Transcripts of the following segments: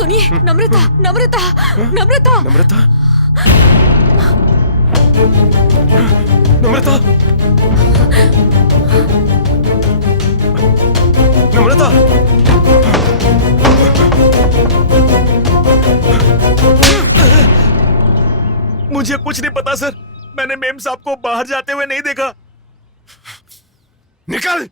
सुनिए, नम्रता, नम्रता, नम्रता, नम्रता, नम्रता, नम्रता, मुझे कुछ नहीं पता सर। मैंने मेम साहब को बाहर जाते हुए नहीं देखा। निकल।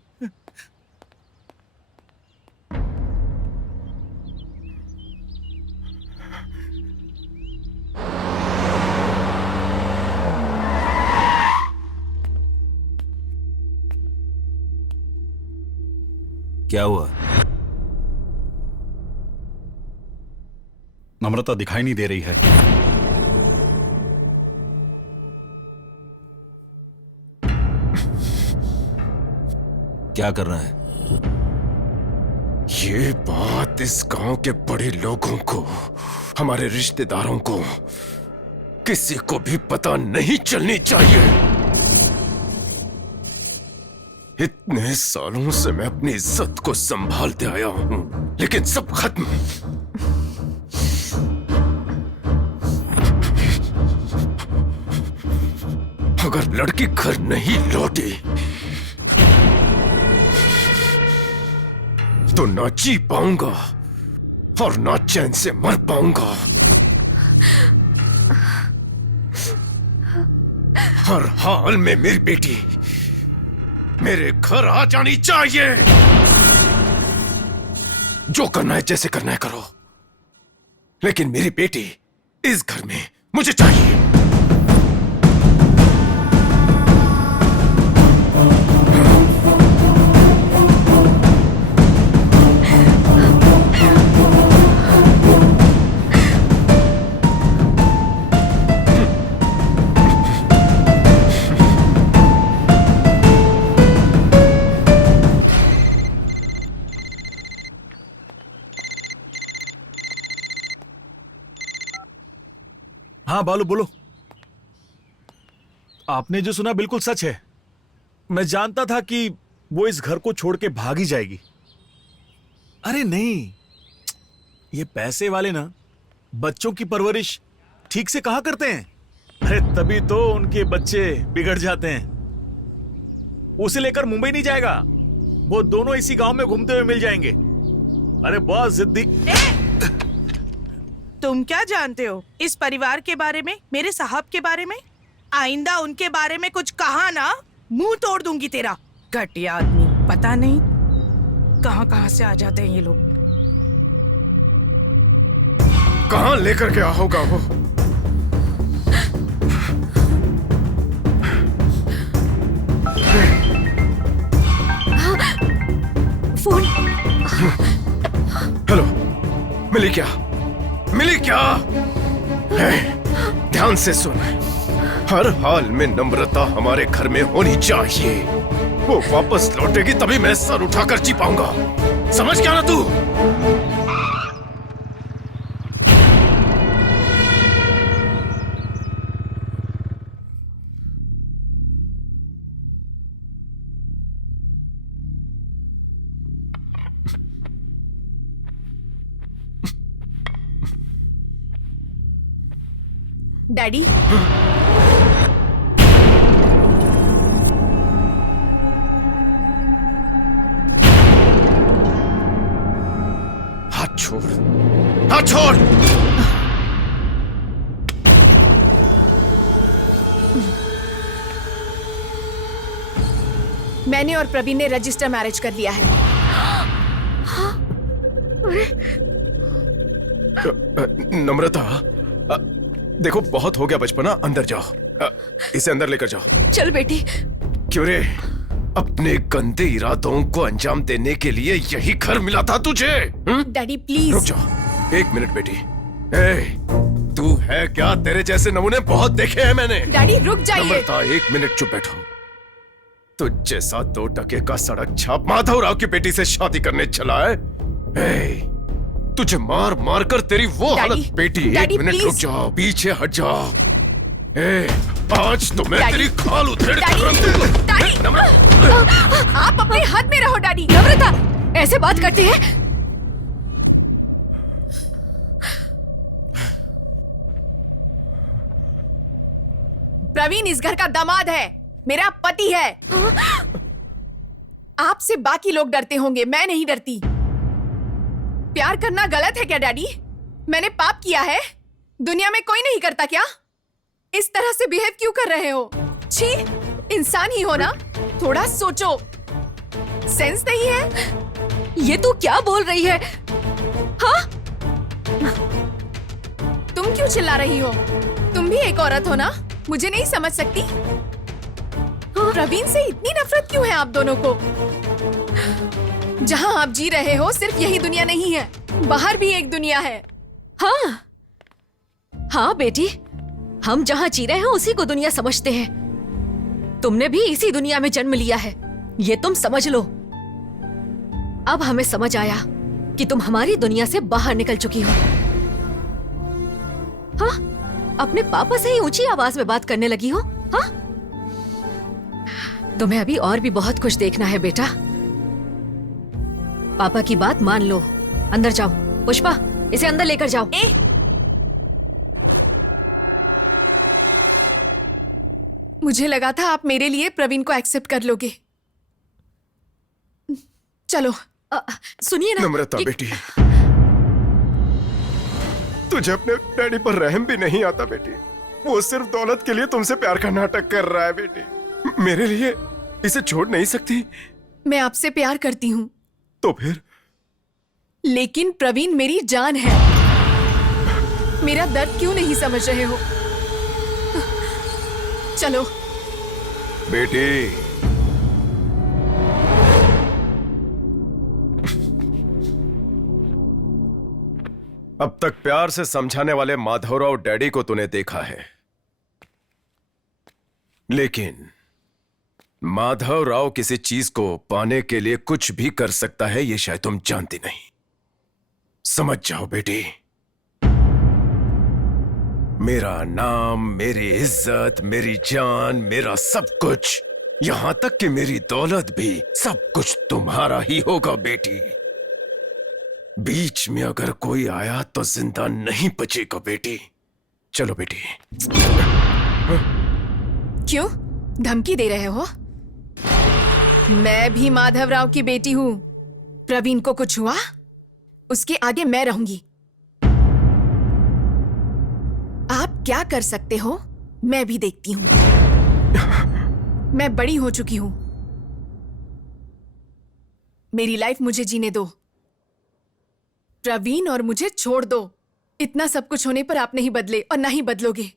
क्या हुआ? नम्रता दिखाई नहीं दे रही है। क्या कर रहा है? ये बात इस गांव के बड़े लोगों को, हमारे रिश्तेदारों को, किसी को भी पता नहीं चलनी चाहिए। इतने सालों से मैं अपनी इज्जत को संभालते आया हूं, लेकिन सब खत्म। अगर लड़की घर नहीं लौटी तो ना जी पाऊंगा और ना चैन से मर पाऊंगा। हर हाल में मेरी बेटी मेरे घर आ जानी चाहिए। जो करना है जैसे करना है करो, लेकिन मेरी बेटी इस घर में मुझे चाहिए। हाँ बालू बोलो। आपने जो सुना बिल्कुल सच है। मैं जानता था कि वो इस घर को छोड़ के भाग ही जाएगी। अरे नहीं, ये पैसे वाले ना बच्चों की परवरिश ठीक से कहाँ करते हैं। अरे तभी तो उनके बच्चे बिगड़ जाते हैं। उसे लेकर मुंबई नहीं जाएगा, वो दोनों इसी गांव में घूमते हुए मिल जाएंगे। अरे बहुत जिद्दी। तुम क्या जानते हो इस परिवार के बारे में, मेरे साहब के बारे में? आइंदा उनके बारे में कुछ कहा ना, मुंह तोड़ दूंगी तेरा। घटिया आदमी, पता नहीं कहां कहां से आ जाते हैं ये लोग। कहां लेकर गया होगा वो? फोन। हेलो, मिली क्या? मिली क्या? ध्यान से सुन, हर हाल में नम्रता हमारे घर में होनी चाहिए। वो वापस लौटेगी तभी मैं सर उठाकर जी पाऊंगा। समझ क्या ना तू? डैडी, हाथ छोड़, हाथ छोड़। मैंने और प्रवीण ने रजिस्टर मैरिज कर लिया है। नम्रता, देखो बहुत हो गया बचपना, अंदर जाओ। इसे अंदर लेकर जाओ। चल बेटी। क्यों रे? अपने गंदे इरादों को अंजाम देने के लिए यही घर मिला था तुझे? Daddy please. रुक जाओ एक मिनट बेटी। तू है क्या? तेरे जैसे नमूने बहुत देखे हैं मैंने। डैडी रुक जाइए। नम्रता एक मिनट चुप बैठो। तुझ जैसा 2 टके का सड़क छाप माधव राव की बेटी से शादी करने चला है। तुझे मार मार कर तेरी वो हालत। बेटी एक मिनट रुक जाओ, पीछे हट जाओ। आज तो मैं तेरी खाल उधेड़ कर रख दूंगा। आप अपने हद में रहो डैडी। नम्रता ऐसे बात करते हैं? प्रवीण इस घर का दामाद है, मेरा पति है। आपसे बाकी लोग डरते होंगे, मैं नहीं डरती। प्यार करना गलत है क्या डैडी? मैंने पाप किया है? दुनिया में कोई नहीं करता क्या? इस तरह से बिहेव क्यों कर रहे हो? छी, इंसान ही हो ना, थोड़ा सोचो। सेंस नहीं है? ये तू क्या बोल रही है? हाँ? तुम क्यों चिल्ला रही हो? तुम भी एक औरत हो ना, मुझे नहीं समझ सकती? प्रवीण से इतनी नफरत क्यों है आप दोनों को? जहां आप जी रहे हो सिर्फ यही दुनिया नहीं है, बाहर भी एक दुनिया है। हाँ हाँ बेटी, हम जहाँ जी रहे हैं उसी को दुनिया समझते हैं। तुमने भी इसी दुनिया में जन्म लिया है, ये तुम समझ लो। अब हमें समझ आया कि तुम हमारी दुनिया से बाहर निकल चुकी हो। हाँ, अपने पापा से ही ऊंची आवाज में बात करने लगी हो। हाँ, तुम्हें अभी और भी बहुत कुछ देखना है बेटा। पापा की बात मान लो, अंदर जाओ। पुष्पा, इसे अंदर लेकर जाओ। मुझे लगा था आप मेरे लिए प्रवीण को एक्सेप्ट कर लोगे। चलो। सुनिए ना नम्रता बेटी, तुझे अपने डैडी पर रहम भी नहीं आता बेटी। वो सिर्फ दौलत के लिए तुमसे प्यार का नाटक कर रहा है बेटी। मेरे लिए इसे छोड़ नहीं सकती? मैं आपसे प्यार करती हूँ, तो फिर? लेकिन प्रवीण मेरी जान है। मेरा दर्द क्यों नहीं समझ रहे हो? चलो बेटी। अब तक प्यार से समझाने वाले माधवराव डैडी को तूने देखा है, लेकिन माधवराव किसी चीज को पाने के लिए कुछ भी कर सकता है, ये शायद तुम जानती नहीं। समझ जाओ बेटी, मेरा नाम, मेरी इज्जत, मेरी जान, मेरा सब कुछ, यहां तक कि मेरी दौलत भी, सब कुछ तुम्हारा ही होगा बेटी। बीच में अगर कोई आया तो जिंदा नहीं बचेगा बेटी। चलो बेटी। क्यों धमकी दे रहे हो? मैं भी माधवराव की बेटी हूं। प्रवीण को कुछ हुआ, उसके आगे मैं रहूंगी। आप क्या कर सकते हो मैं भी देखती हूं। मैं बड़ी हो चुकी हूं, मेरी लाइफ मुझे जीने दो। प्रवीण और मुझे छोड़ दो। इतना सब कुछ होने पर आप नहीं बदले और ना ही बदलोगे।